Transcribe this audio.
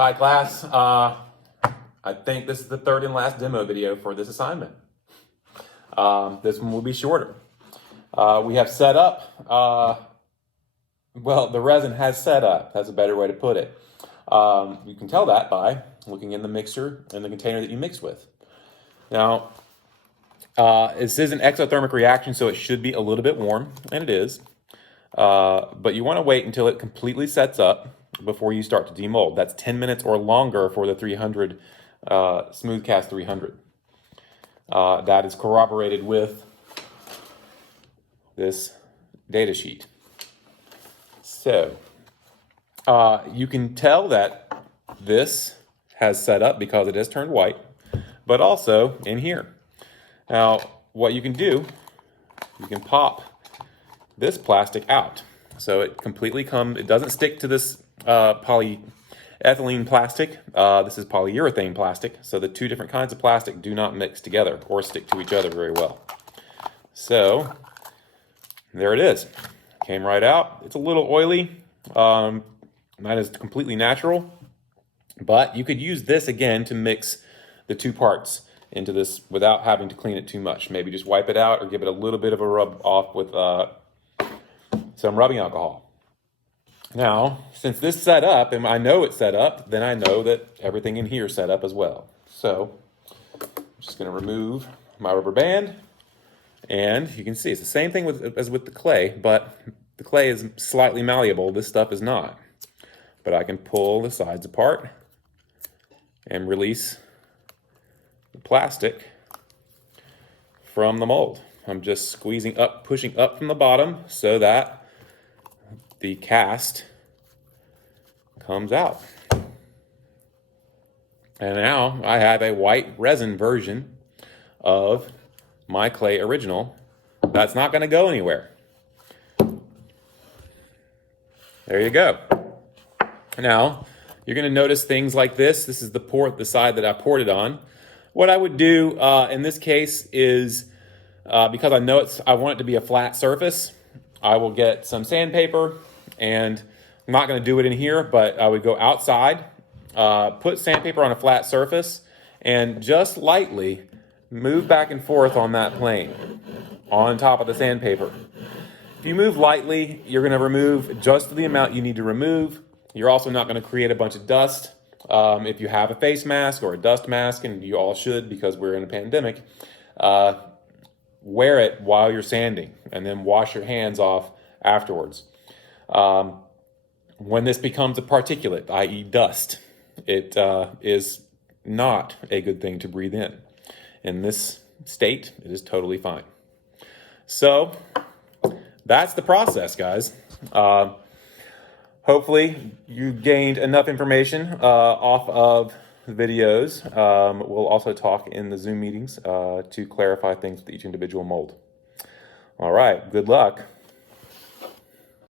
Hi class, I think this is the third and last demo video for this assignment. This one will be shorter. We have set up, well, the resin has set up, that's a better way to put it. You can tell that by looking in the mixture in the container that you mix with. Now, this is an exothermic reaction, so it should be a little bit warm, and it is. But you want to wait until it completely sets up before you start to demold. That's 10 minutes or longer for the 300 Smoothcast 300. That is corroborated with this data sheet. So you can tell that this has set up because it has turned white, but also in here. Now, what you can do, you can pop this plastic out. So it completely it doesn't stick to this polyethylene plastic. This is polyurethane plastic. So the two different kinds of plastic do not mix together or stick to each other very well. So there it is. Came right out. It's a little oily. That is completely natural. But you could use this again to mix the two parts into this without having to clean it too much. Maybe just wipe it out or give it a little bit of a rub off with some rubbing alcohol. Now, since this set up, and I know it's set up, then I know that everything in here is set up as well. So, I'm just going to remove my rubber band, and you can see it's the same thing as with the clay, but the clay is slightly malleable. This stuff is not. But I can pull the sides apart and release the plastic from the mold. I'm just squeezing up, pushing up from the bottom so that the cast comes out. And now I have a white resin version of my clay original. That's not going to go anywhere. There you go. Now, you're going to notice things like this. This is the side that I poured it on. What I would do in this case is, because I want it to be a flat surface, I will get some sandpaper, and I'm not going to do it in here, but I would go outside, put sandpaper on a flat surface, and just lightly move back and forth on that plane on top of the sandpaper. If you move lightly, you're going to remove just the amount you need to remove. You're also not going to create a bunch of dust. If you have a face mask or a dust mask, and you all should because we're in a pandemic, wear it while you're sanding and then wash your hands off afterwards. When this becomes a particulate, i.e. dust, it is not a good thing to breathe in. In this state, it is totally fine. So that's the process, guys. Hopefully you gained enough information off of the videos. We'll also talk in the Zoom meetings to clarify things with each individual mold. All right, good luck.